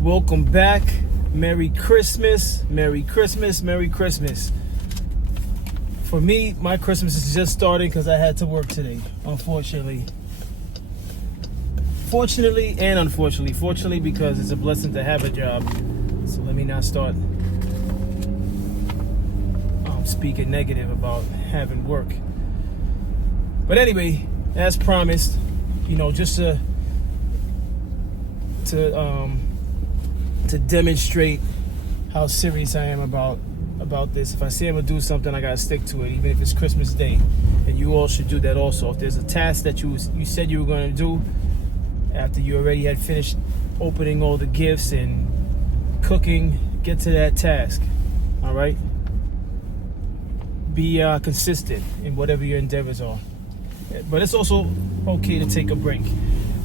Welcome back. Merry Christmas. Merry Christmas. Merry Christmas. For me, my Christmas is just starting because I had to work today, unfortunately. Fortunately and unfortunately. Fortunately because it's a blessing to have a job. So let me not start speaking negative about having work. But anyway, as promised, just to demonstrate how serious I am about this. If I say I'm gonna do something, I gotta stick to it, even if it's Christmas Day. And you all should do that also. If there's a task that you said you were gonna do after you already had finished opening all the gifts and cooking, get to that task. All right. Be consistent in whatever your endeavors are. But it's also okay to take a break.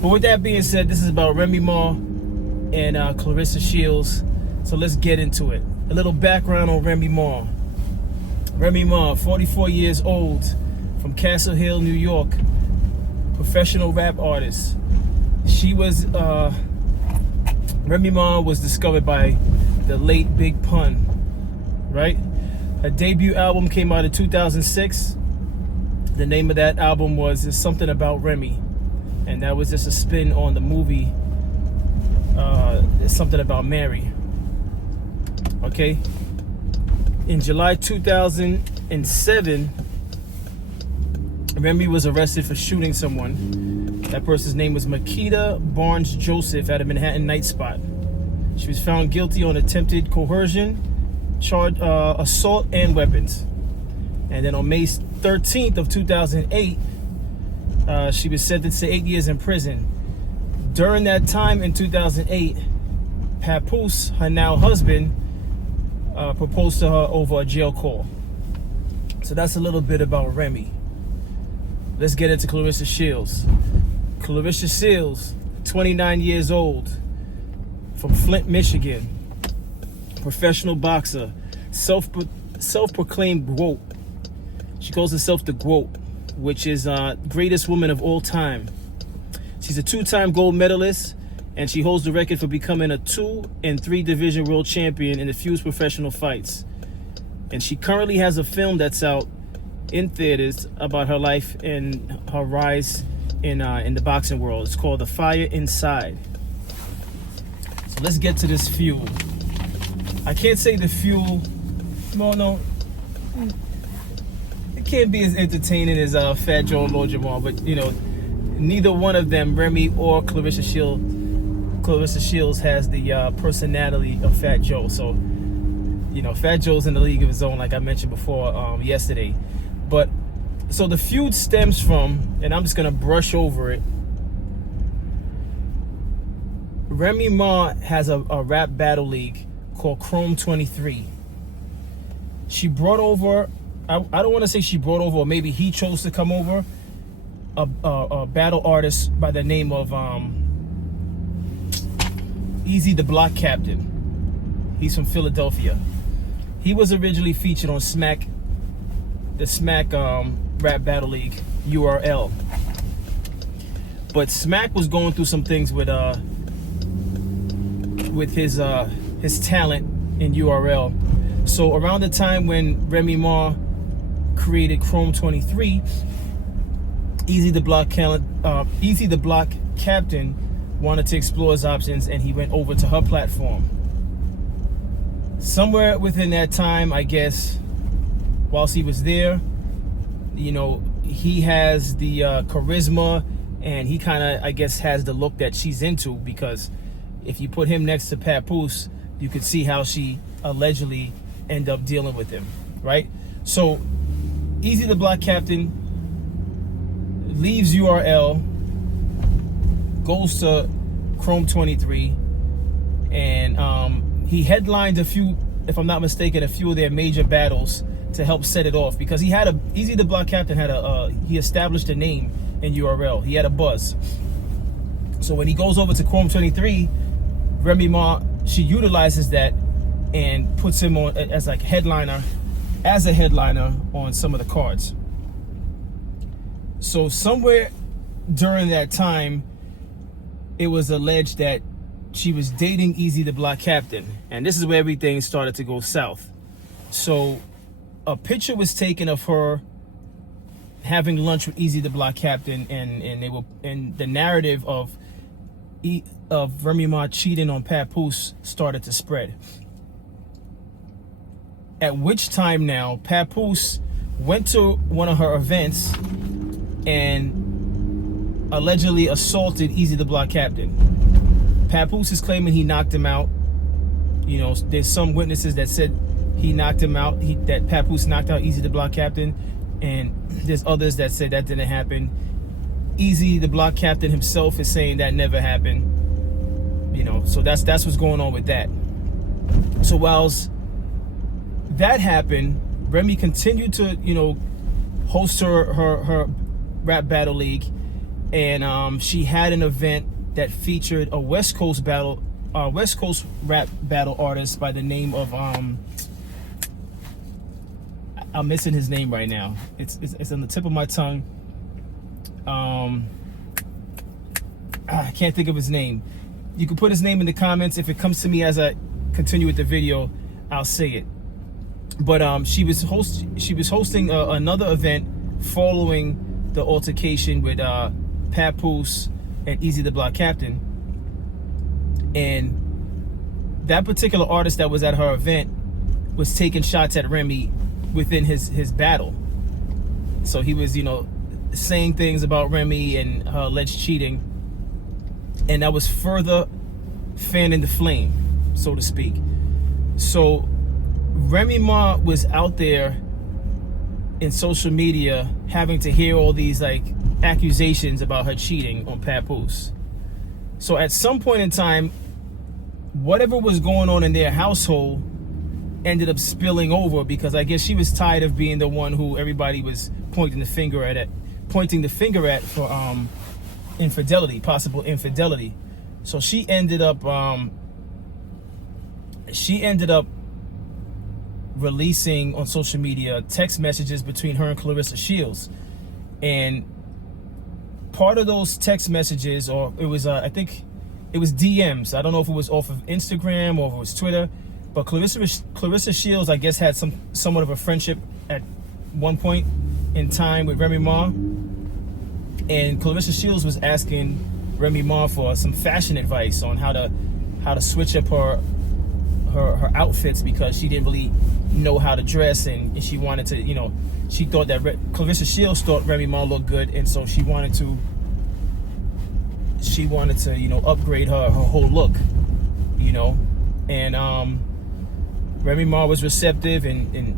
But with that being said, this is about Remy Ma and Clarissa Shields. So let's get into it. A little background on Remy Ma. Remy Ma, 44 years old, from Castle Hill, New York, professional rap artist. Remy Ma was discovered by the late Big Pun, right? Her debut album came out in 2006. The name of that album was Something About Remy. And that was just a spin on the movie Something About Mary. Okay? In July 2007, Remy was arrested for shooting someone. That person's name was Makita Barnes Joseph at a Manhattan night spot. She was found guilty on attempted coercion, assault, and weapons. And then on May 13th of 2008, she was sentenced to 8 years in prison. During that time in 2008, Papoose, her now husband, proposed to her over a jail call. So that's a little bit about Remy. Let's get into Clarissa Shields. Clarissa Shields, 29 years old, from Flint, Michigan. Professional boxer, self-proclaimed GWOAT. She calls herself the GWOAT, which is greatest woman of all time. She's a two-time gold medalist, and she holds the record for becoming a 2 and 3 division world champion in the fused professional fights. And she currently has a film that's out in theaters about her life and her rise in the boxing world. It's called The Fire Inside. So let's get to this feud. I can't say the feud. Well, no. It can't be as entertaining as Fat Joe and Lord Jamar, but neither one of them, Remy or Clarissa Shields, has the personality of Fat Joe. So, Fat Joe's in the league of his own, like I mentioned before yesterday. But so the feud stems from, and I'm just gonna brush over it. Remy Ma has a rap battle league called Chrome 23. She brought over, I don't want to say she brought over, or maybe he chose to come over, a battle artist by the name of Easy the Block Captain. He's from Philadelphia. He was originally featured on the Smack Rap Battle League URL. But Smack was going through some things with his talent in URL. So around the time when Remy Ma created Chrome 23, Easy the Block Captain wanted to explore his options, and he went over to her platform. Somewhere within that time, I guess, whilst he was there, he has the charisma, and he kind of, I guess, has the look that she's into, because if you put him next to Papoose, you could see how she allegedly end up dealing with him, right? So Easy the Block Captain leaves URL, goes to Chrome 23, and he headlined a few, if I'm not mistaken, a few of their major battles to help set it off, because Easy the Block Captain he established a name in URL. He had a buzz. So when he goes over to Chrome 23, Remy Ma, she utilizes that and puts him on as a headliner on some of the cards. So somewhere during that time, it was alleged that she was dating Easy the Block Captain, and this is where everything started to go south. So a picture was taken of her having lunch with Easy the Block Captain, and they were, and the narrative of Remy Ma cheating on Papoose started to spread. At which time now, Papoose went to one of her events and allegedly assaulted Easy the Block Captain. Papoose is claiming he knocked him out. You know, there's some witnesses that said he knocked him out, that Papoose knocked out Easy the Block Captain, and there's others that said that didn't happen. Easy the Block Captain himself is saying that never happened. You know, so that's what's going on with that. So whilst that happened, Remy continued to, you know, host her rap battle league, and she had an event that featured a West Coast rap battle artist by the name of I'm missing his name right now. It's on the tip of my tongue. I can't think of his name. You can put his name in the comments. If it comes to me as I continue with the video, I'll say it. But she was hosting another event following the altercation with Papoose and Easy the Block Captain, and that particular artist that was at her event was taking shots at Remy within his battle. So he was, you know, saying things about Remy and her alleged cheating, and that was further fanning the flame, so to speak. So Remy Ma was out there in social media having to hear all these like accusations about her cheating on Papoose. So at some point in time, whatever was going on in their household ended up spilling over, because I guess she was tired of being the one who everybody was pointing the finger at for infidelity, possible infidelity. So she ended up releasing on social media text messages between her and Clarissa Shields, and part of those text messages, or it was I think it was DMs. I don't know if it was off of Instagram or if it was Twitter, but Clarissa Shields, I guess, had somewhat of a friendship at one point in time with Remy Ma, and Clarissa Shields was asking Remy Ma for some fashion advice on how to switch up her outfits, because she didn't really know how to dress, and she wanted to, you know, she thought that Clarissa Shields thought Remy Ma looked good, and so she wanted to, you know, upgrade her whole look, you know. And Remy Ma was receptive, and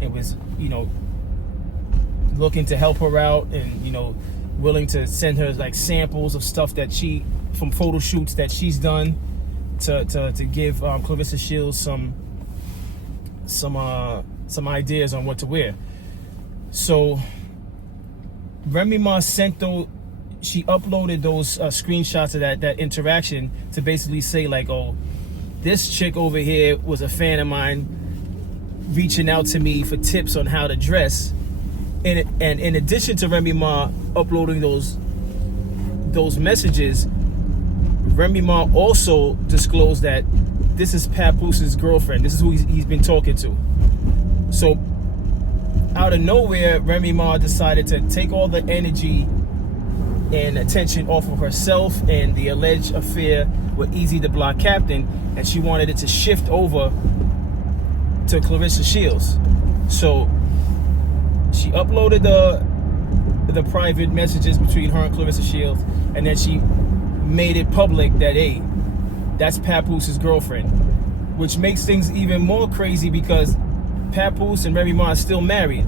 it was, you know, looking to help her out, and, you know, willing to send her like samples of stuff that from photo shoots that she's done to give Clarissa Shields some ideas on what to wear. So Remy Ma she uploaded those screenshots of that interaction to basically say like, oh, this chick over here was a fan of mine reaching out to me for tips on how to dress. And in addition to Remy Ma uploading those messages, Remy Ma also disclosed that this is Papoose's girlfriend. This is who he's been talking to. So out of nowhere, Remy Ma decided to take all the energy and attention off of herself and the alleged affair with Easy the Block Captain, and she wanted it to shift over to Clarissa Shields. So she uploaded the private messages between her and Clarissa Shields, and then she made it public that, hey, that's Papoose's girlfriend, which makes things even more crazy because Papoose and Remy Ma are still married.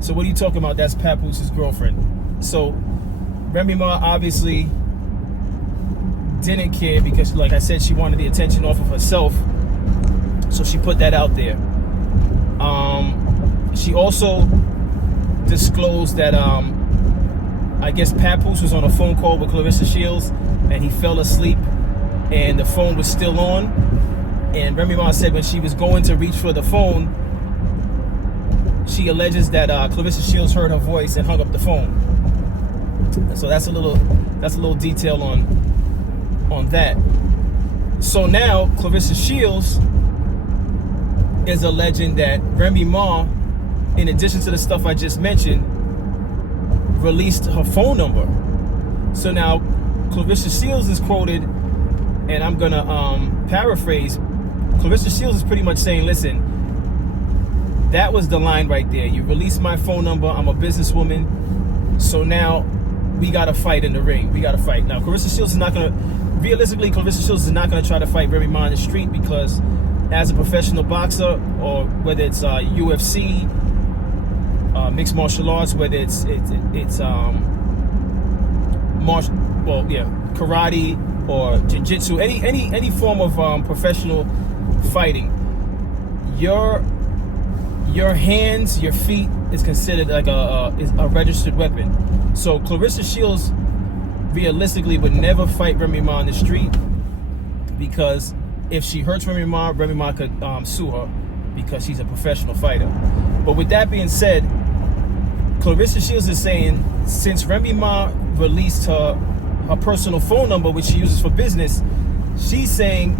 So what are you talking about? That's Papoose's girlfriend. So Remy Ma obviously didn't care, because like I said, she wanted the attention off of herself, so she put that out there. She also disclosed that I guess Papoose was on a phone call with Clarissa Shields, and he fell asleep and the phone was still on, and Remy Ma said when she was going to reach for the phone, she alleges that Clarissa Shields heard her voice and hung up the phone. So that's a little detail on that. So now Clarissa Shields is alleging that Remy Ma, in addition to the stuff I just mentioned, released her phone number. So now Clarissa Shields is quoted, and I'm gonna paraphrase. Clarissa Shields is pretty much saying, listen, that was the line right there. You released my phone number. I'm a businesswoman. So now we got to fight in the ring. We got to fight. Now, Clarissa Shields is not going to, realistically, Clarissa Shields is not going to try to fight Remy Ma in the street, because as a professional boxer, or whether it's UFC, mixed martial arts, whether it's karate or jiu-jitsu, any form of professional fighting, your hands, your feet is considered like a registered weapon. So Clarissa Shields realistically would never fight Remy Ma in the street, because if she hurts Remy Ma could sue her, because she's a professional fighter. But with that being said, Clarissa Shields is saying, since Remy Ma released her personal phone number, which she uses for business, she's saying,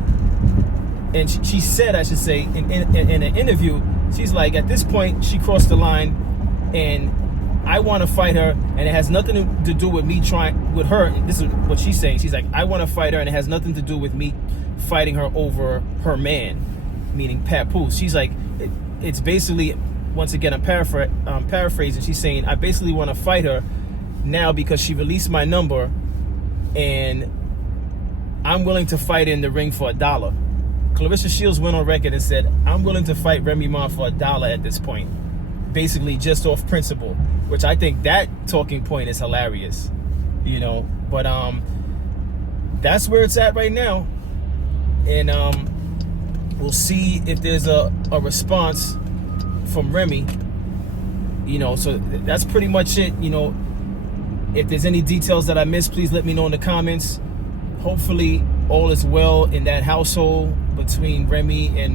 and she said, I should say, in an interview, she's like, at this point, she crossed the line, and I want to fight her, and it has nothing to do with me trying with her. This is what she's saying. She's like, I want to fight her, and it has nothing to do with me fighting her over her man, meaning Papoose. She's like, it's basically, once again, I'm paraphrasing. She's saying, I basically want to fight her now because she released my number, and I'm willing to fight in the ring for $1. Clarissa Shields went on record and said, I'm willing to fight Remy Ma for $1 at this point. Basically just off principle, which I think that talking point is hilarious, but that's where it's at right now. And we'll see if there's a response from Remy, so that's pretty much it. If there's any details that I missed, please let me know in the comments. Hopefully all is well in that household between Remy and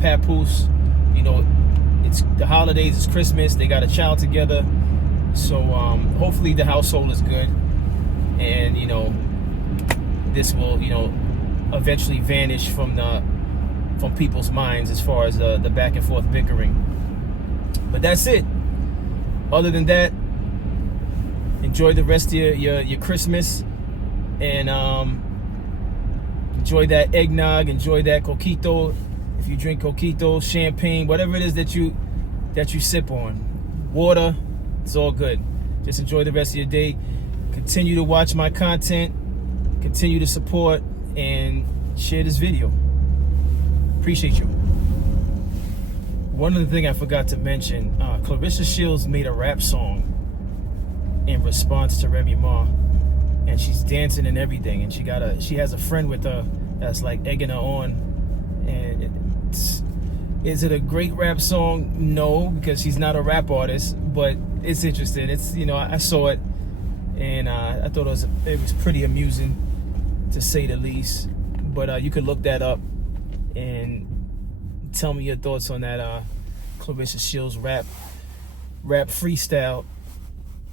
Papoose. It's the holidays, it's Christmas, they got a child together. So hopefully the household is good, and this will eventually vanish from people's minds as far as the back and forth bickering. But that's it. Other than that, enjoy the rest of your Christmas, and enjoy that eggnog, enjoy that coquito. If you drink coquito, champagne, whatever it is that you sip on, water, it's all good. Just enjoy the rest of your day. Continue to watch my content, continue to support, and share this video. Appreciate you. One other thing I forgot to mention, Clarissa Shields made a rap song in response to Remy Ma, and she's dancing and everything, and she has a friend with her that's like egging her on. And is it a great rap song? No, because she's not a rap artist, but it's interesting. It's I saw it, and I thought it was pretty amusing, to say the least. But you could look that up and tell me your thoughts on that Clarissa Shields rap freestyle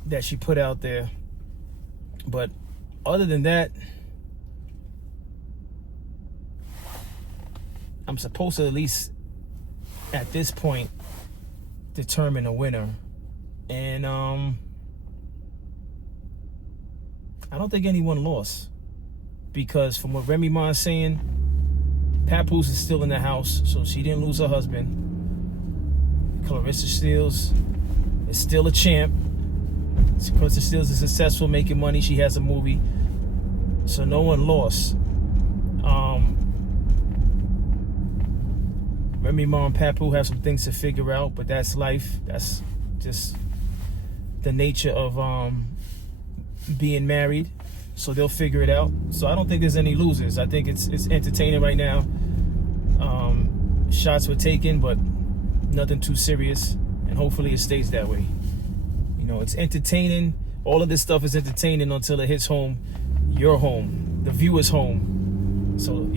that she put out there. But other than that, I'm supposed to, at least at this point, determine a winner. And I don't think anyone lost, because from what Remy Ma is saying, Papoose is still in the house, so she didn't lose her husband. Clarissa Shields is still a champ. Clarissa Shields is successful, making money. She has a movie, so no one lost. Remy Ma and Papoose have some things to figure out, but that's life. That's just the nature of being married. So they'll figure it out. So I don't think there's any losers. I think it's entertaining right now. Shots were taken, but nothing too serious, and hopefully it stays that way. It's entertaining. All of this stuff is entertaining until it hits home. Your home, the viewer's home. So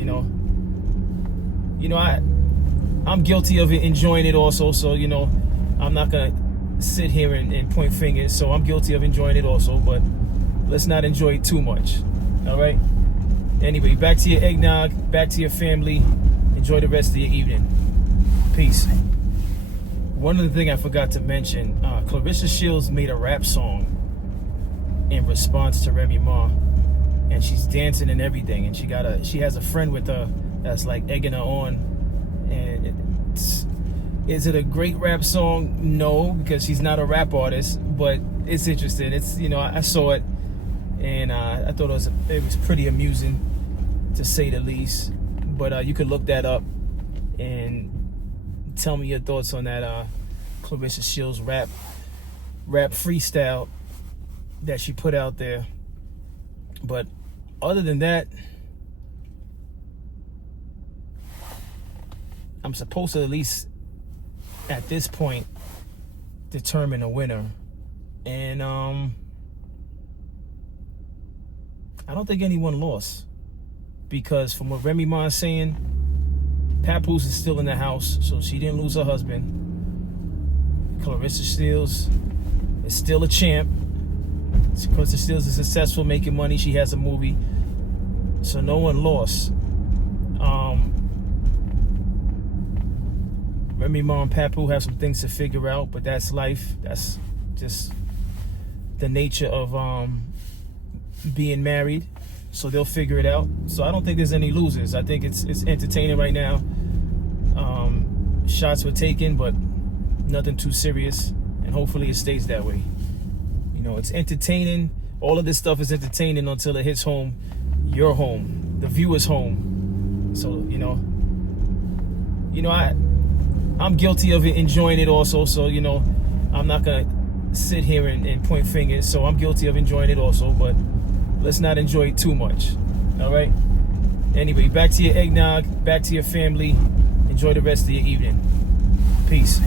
I'm guilty of it, enjoying it also. So I'm not gonna sit here and point fingers. So I'm guilty of enjoying it also, but let's not enjoy it too much. All right. Anyway, back to your eggnog, back to your family. Enjoy the rest of your evening. Peace. One other thing I forgot to mention, Clarissa Shields made a rap song in response to Remy Ma, and she's dancing and everything, and she has a friend with her that's like egging her on. And is it a great rap song? No, because she's not a rap artist, but it's interesting. It's, you know, I saw it, and I thought it was pretty amusing, to say the least. But you could look that up and tell me your thoughts on that Clarissa Shields rap freestyle that she put out there. But other than that, I'm supposed to, at least at this point, determine a winner. And I don't think anyone lost, because from what Remy Ma is saying, Papoose is still in the house, so she didn't lose her husband. Clarissa Shields is still a champ. Clarissa Shields is successful, making money. She has a movie, so no one lost. Remy Ma and Papoose have some things to figure out, but that's life. That's just the nature of being married. So they'll figure it out. So I don't think there's any losers. I think it's entertaining right now. Shots were taken, but nothing too serious, and hopefully it stays that way. You know, it's entertaining. All of this stuff is entertaining until it hits home. Your home, the viewer's home. So I'm guilty of it, enjoying it also. So I'm not gonna sit here and point fingers. So I'm guilty of enjoying it also, but let's not enjoy it too much. All right. Anyway, back to your eggnog, back to your family. Enjoy the rest of your evening. Peace.